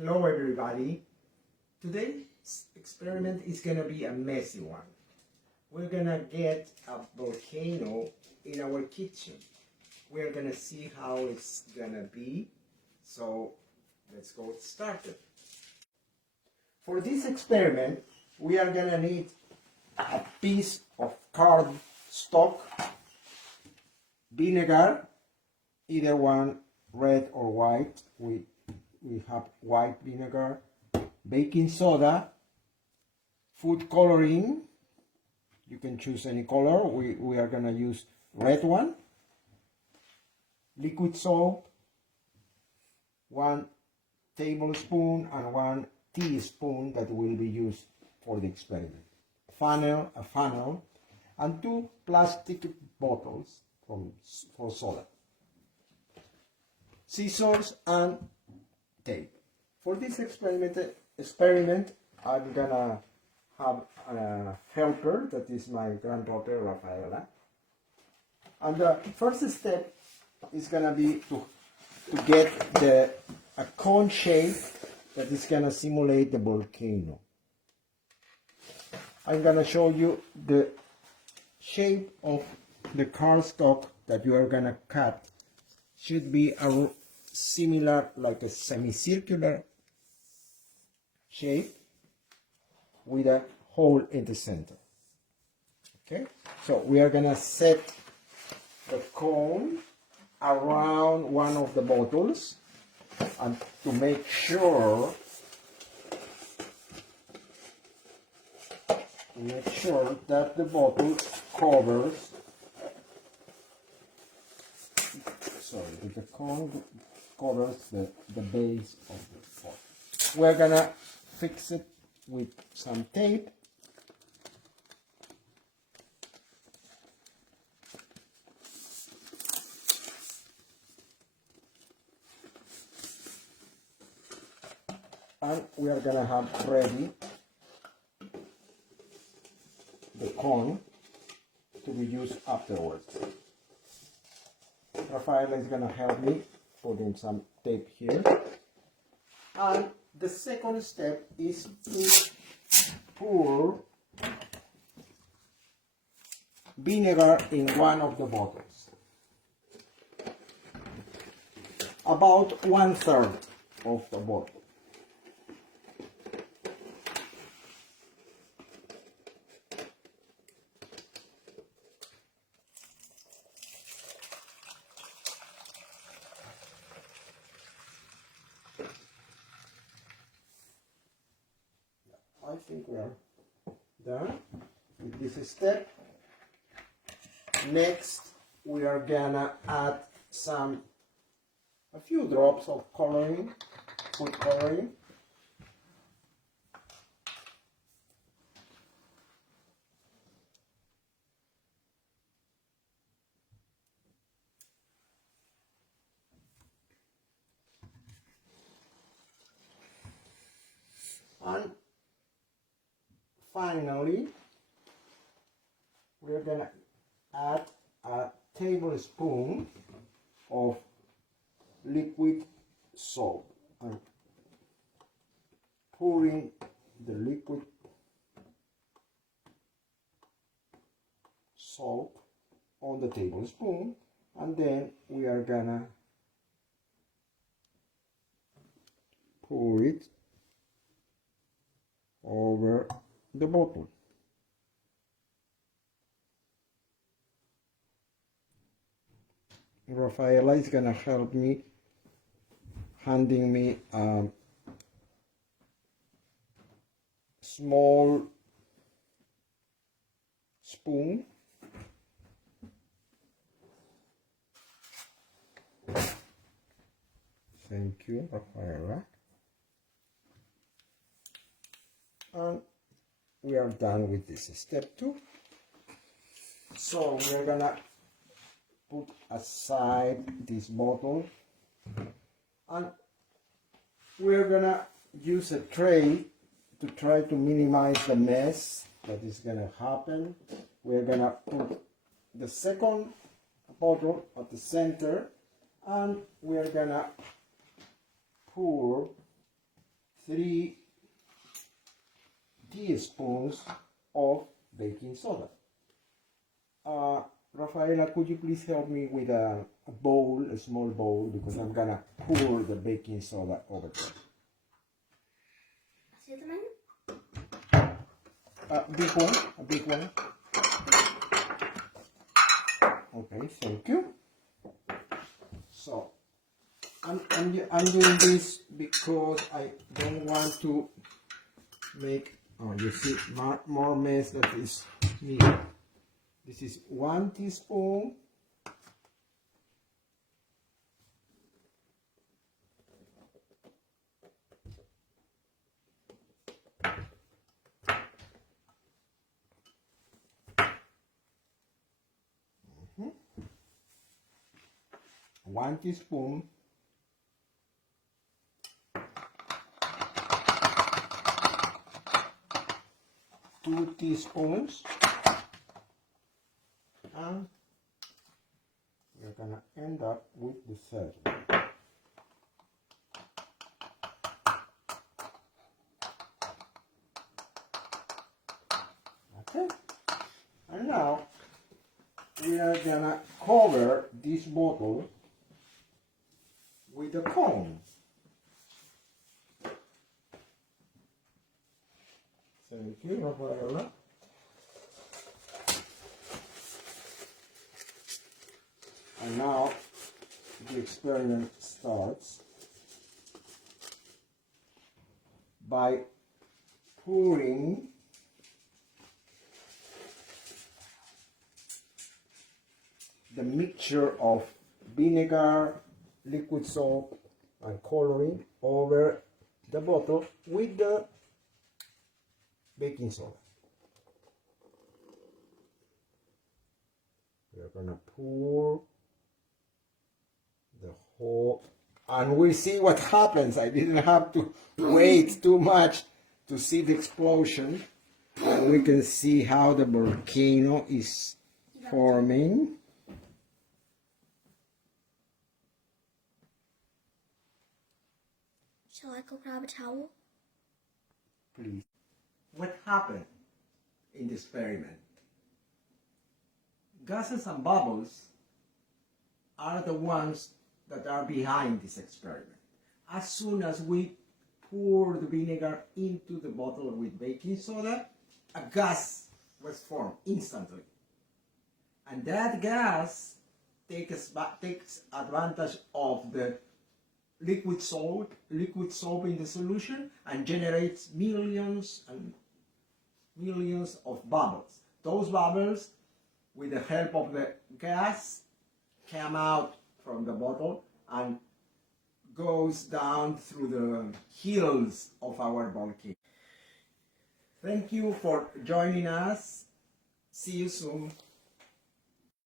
Hello everybody. Today's experiment is gonna be a messy one. We're gonna get a volcano in our kitchen. We're gonna see how it's gonna be. So let's go started. For this experiment, we are gonna need a piece of cardstock, vinegar, either one red or white. We have white vinegar, baking soda, food coloring. You can choose any color. We are going to use red one, liquid soap, 1 tablespoon and 1 teaspoon that will be used for the experiment. A funnel, and 2 plastic bottles for soda. Scissors and tape. For this experiment, I'm gonna have a helper that is my granddaughter Rafaela. And the first step is gonna be to get a cone shape that is gonna simulate the volcano. I'm gonna show you the shape of the cardstock that you are gonna cut. Should be a similar, like a semicircular shape with a hole in the center. Okay, so we are gonna set the cone around one of the bottles, and to make sure that the bottle covers. Sorry, the cone covers the base of the bottle. We're gonna fix it with some tape. And we are gonna have ready the cone to be used afterwards. Rafaela is going to help me putting some tape here. And the second step is to pour vinegar in one of the bottles. About 1/3 of the bottle. I think we are done with this step. Next, we are gonna add a few drops of coloring, food coloring. And finally, we're gonna add a tablespoon of liquid soap, and pouring the liquid soap on the tablespoon, and then we are gonna pour it over the bottle. Rafaela is gonna help me, handing me a small spoon. Thank you, Rafaela. And we are done with this step 2. So we're gonna put aside this bottle, and we're gonna use a tray to try to minimize the mess that is gonna happen. We're gonna put the second bottle at the center, and we're gonna pour 3 teaspoons of baking soda. Rafaela, could you please help me with a bowl, a small bowl, because I'm gonna pour the baking soda over there. A big one. Okay, thank you. So, I'm doing this because I don't want to make, you see, more mess that is needed. This is 1 teaspoon. One teaspoon. Two teaspoons. And we're gonna end up with the third one. Okay, and now we are gonna cover this bottle with a cone. Thank you, Rafaela. And now the experiment starts by pouring the mixture of vinegar, liquid soap, and coloring over the bottle with the baking soda. We're gonna pour the whole, and we see what happens. I didn't have to wait too much to see the explosion, and we can see how the volcano is forming. Shall I go grab a towel? Please. What happened in the experiment? Gases and bubbles are the ones that are behind this experiment. As soon as we pour the vinegar into the bottle with baking soda, a gas was formed instantly. And that gas takes advantage of the liquid soap in the solution and generates millions and millions of bubbles. Those bubbles, with the help of the gas, come out from the bottle and goes down through the hills of our volcano. Thank you for joining us. See you soon.